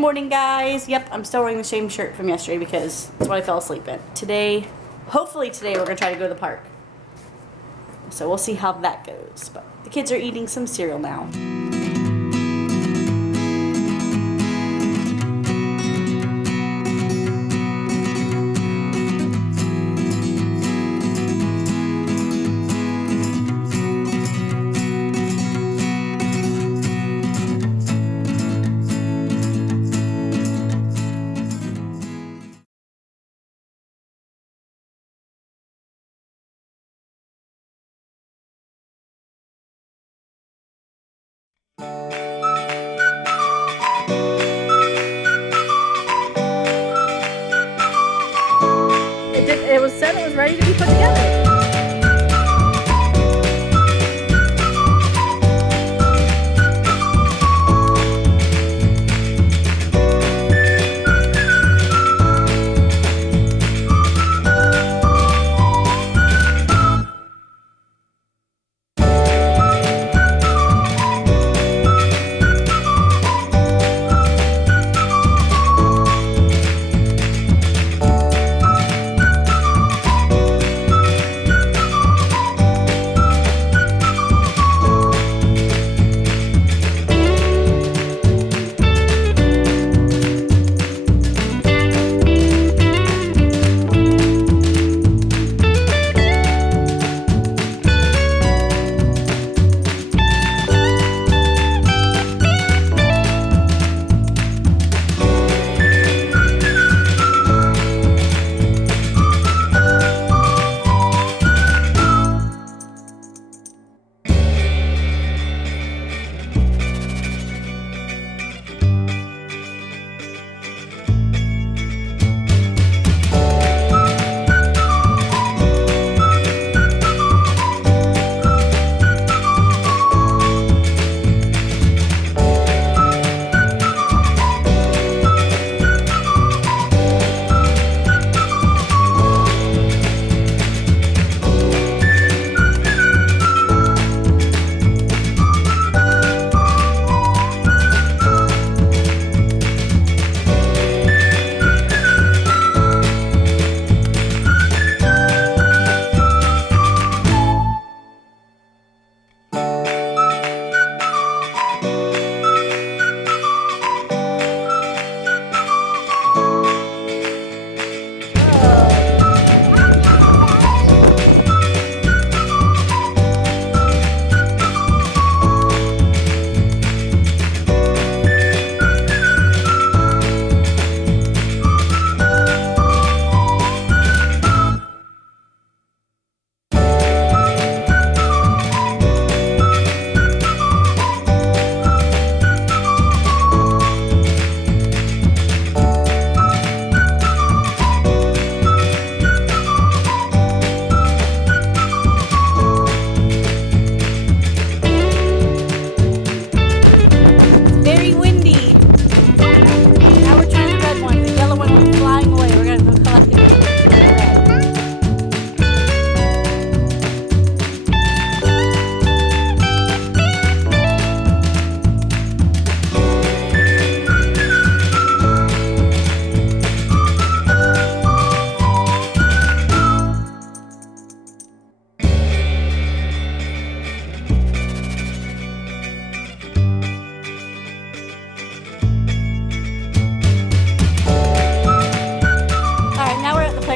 morning, guys. Yep, I'm still wearing the same shirt from yesterday because that's what I fell asleep in. Hopefully today we're gonna try to go to the park. So we'll see how that goes. But the kids are eating some cereal now. It was said it was ready to be put together.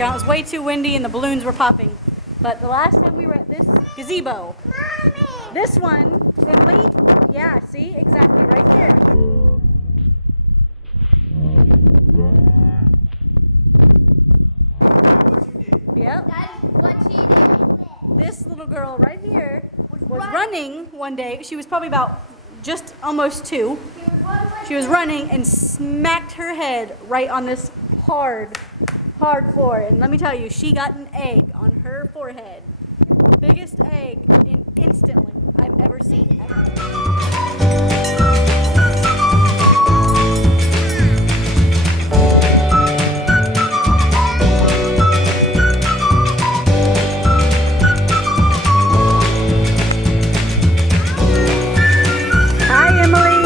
It was way too windy and the balloons were popping. But the last time we were at this gazebo, this one, yeah, see, exactly right here. Yep. This little girl right here was running one day. She was probably about just almost 2. She was running and smacked her head right on this hard floor, and let me tell you, she got an egg on her forehead. Biggest egg instantly I've ever seen. Hi, Emily.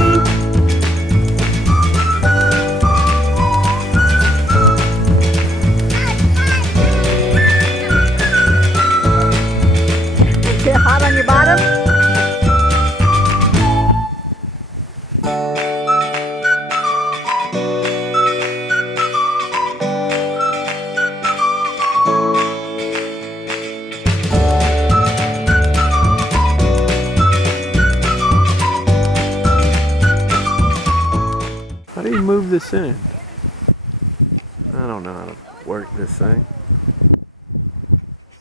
How do you move this in? I don't know how to work this thing.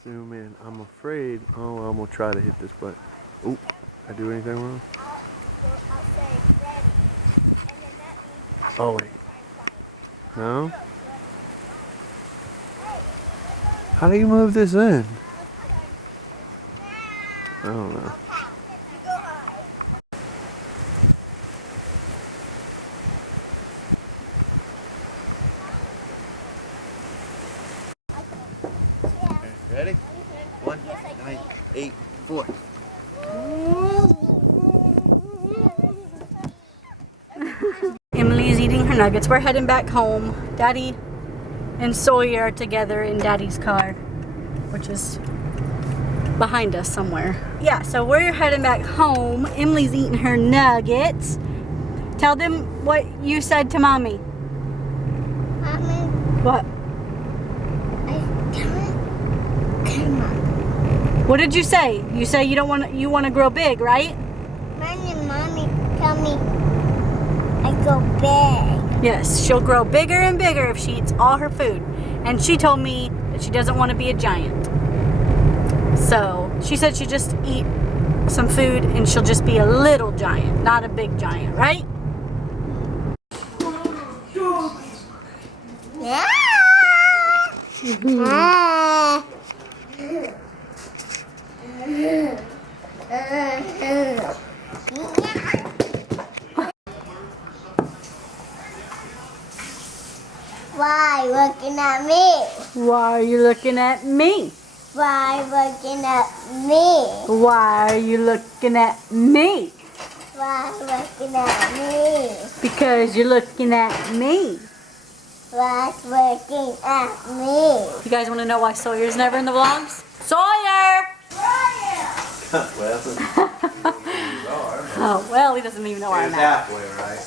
Zoom in. I'm afraid. Oh, I'm gonna try to hit this button. Oop. Did I do anything wrong? Oh wait. No? How do you move this in? I don't know. Ready? 1, 9, 8, 4. Emily's eating her nuggets. We're heading back home. Daddy and Sawyer are together in Daddy's car, which is behind us somewhere. Yeah, so we're heading back home. Emily's eating her nuggets. Tell them what you said to Mommy. Mommy, What? I don't come up. What did you say? You say you want to grow big, right? Mommy, tell me I go big. Yes, she'll grow bigger and bigger if she eats all her food. And she told me that she doesn't want to be a giant. So she said she'd just eat some food and she'll just be a little giant, not a big giant, right? Yeah. Why looking at me? Why are you looking at me? Why looking at me? Why are you looking at me? Why looking at me? Because you're looking at me. Why looking at me? You guys want to know why Sawyer's never in the vlogs? Sawyer! Oh, well, he doesn't even know where I'm at. Halfway, right?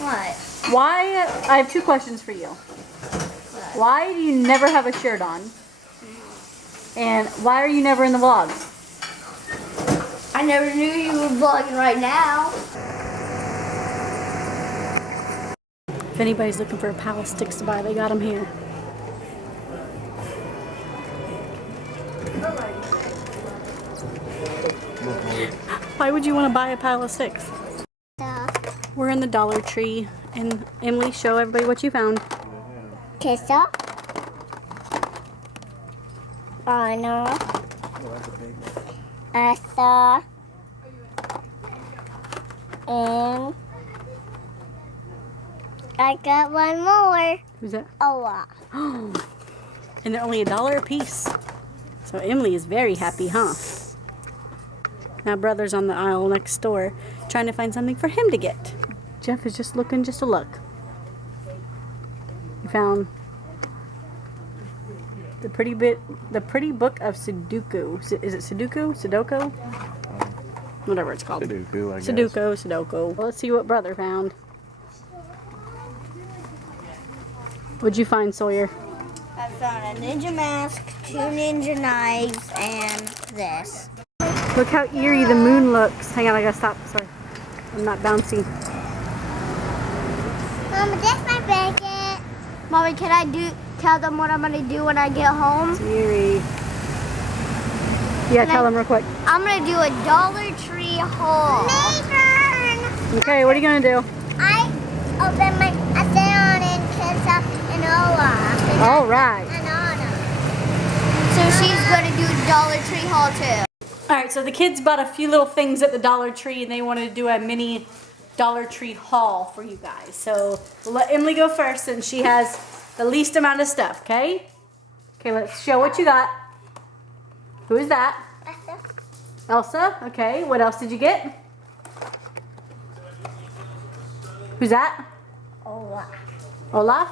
What? Why, I have two questions for you. Why do you never have a shirt on? And why are you never in the vlogs? I never knew you were vlogging right now. If anybody's looking for a pile of sticks to buy, they got them here. Why would you want to buy a pile of sticks? We're in the Dollar Tree, and Emily, show everybody what you found. Kissa. Anna. Asa. And I got one more. Who's that? Ola. And they're only $1 a piece. So Emily is very happy, huh? Now brother's on the aisle next door trying to find something for him to get. Jeff is just looking just to look. He found the pretty book of Sudoku. Is it Sudoku? Sudoku? Whatever it's called. Sudoku, I guess. Sudoku. Well, let's see what brother found. What'd you find, Sawyer? I found a ninja mask, 2 ninja knives, and this. Look how eerie the moon looks. Hang on, I gotta stop. Sorry. I'm not bouncy. That's my blanket. Mommy, can I tell them what I'm gonna do when I get home? It's eerie. Yeah, tell them real quick. I'm gonna do a Dollar Tree haul. Okay, what are you gonna do? I open my Atheon and Kissa and Ola. All right. And Anna. So she's gonna do a Dollar Tree haul too. All right, so the kids bought a few little things at the Dollar Tree, and they wanted to do a mini Dollar Tree haul for you guys. So we'll let Emily go first, and she has the least amount of stuff, okay? Okay, let's show what you got. Who is that? Elsa. Okay, what else did you get? Who's that? Ola. Olaf.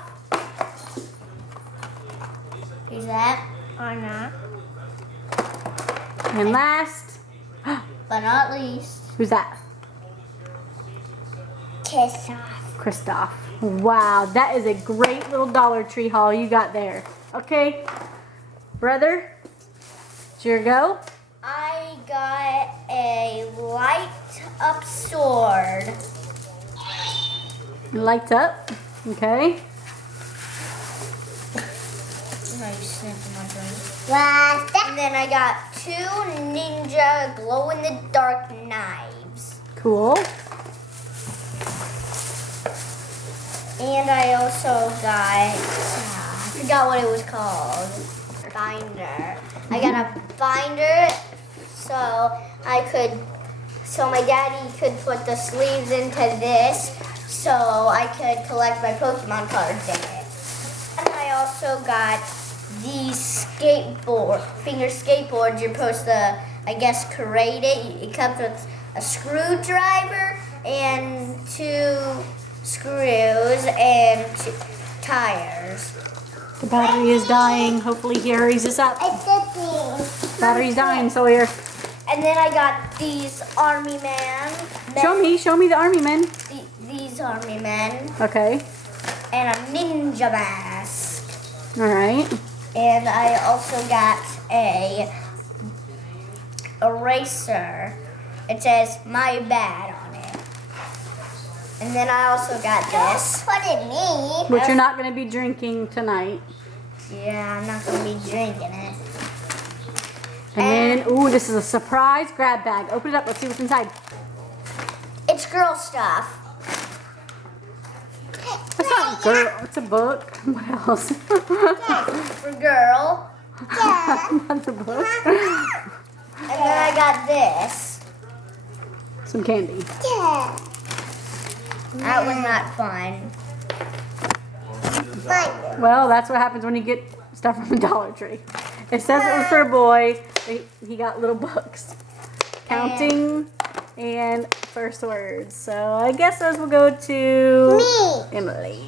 Who's that? Anna. And last, But not least, who's that? Kissa. Kristoff. Wow, that is a great little Dollar Tree haul you got there. Okay, brother, it's your go. I got a light up sword. Lights up. Okay. And then I got 2 ninja glow-in-the-dark knives. Cool. And I also got, I forgot what it was called, binder. I got a binder so my daddy could put the sleeves into this so I could collect my Pokemon cards in it. And I also got these finger skateboards. You're supposed to, I guess, create it. It comes with a screwdriver and 2 screws and 2 tires. The battery is dying. Hopefully he hurries us up. Battery's dying, Sawyer. And then I got these army men. Show me the army men. These army men. Okay. And a ninja mask. All right. And I also got a eraser. It says "My bad" on it. And then I also got this. What did me? Which you're not going to be drinking tonight. Yeah, I'm not going to be drinking it. And then, ooh, this is a surprise grab bag. Open it up. Let's see what's inside. It's girl stuff. It's not girl. It's a book. What else? For girl. Not the book. And then I got this. Some candy. That was not fun. Well, that's what happens when you get stuff from the Dollar Tree. It says it was for a boy. He got little books. Counting and first words. So I guess those will go to Me. Emily.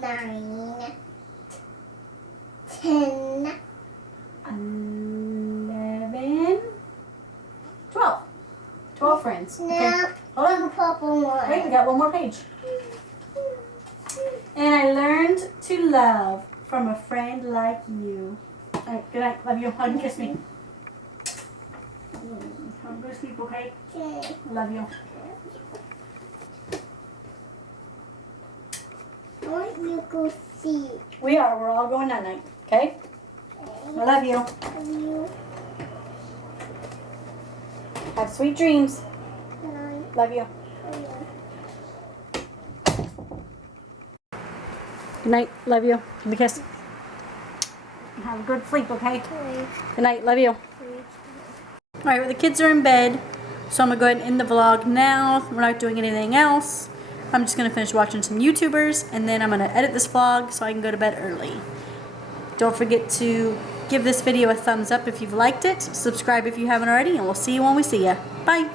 9, 10, 11, 12. 12 friends. Okay. Hold on. purple one. Wait, we got one more page. And I learned to love from a friend like you. Good night. Love you. Hug and kiss me. Go to sleep, okay? Love you. I want you to go see. We are. We're all going that night. Okay? I love you. Have sweet dreams. Love you. Good night. Love you. Give me a kiss. Have a good sleep, okay? Good night. Love you. Alright, well, the kids are in bed, so I'm going to go ahead and end the vlog now. We're not doing anything else. I'm just going to finish watching some YouTubers, and then I'm going to edit this vlog so I can go to bed early. Don't forget to give this video a thumbs up if you've liked it. Subscribe if you haven't already, and we'll see you when we see you. Bye.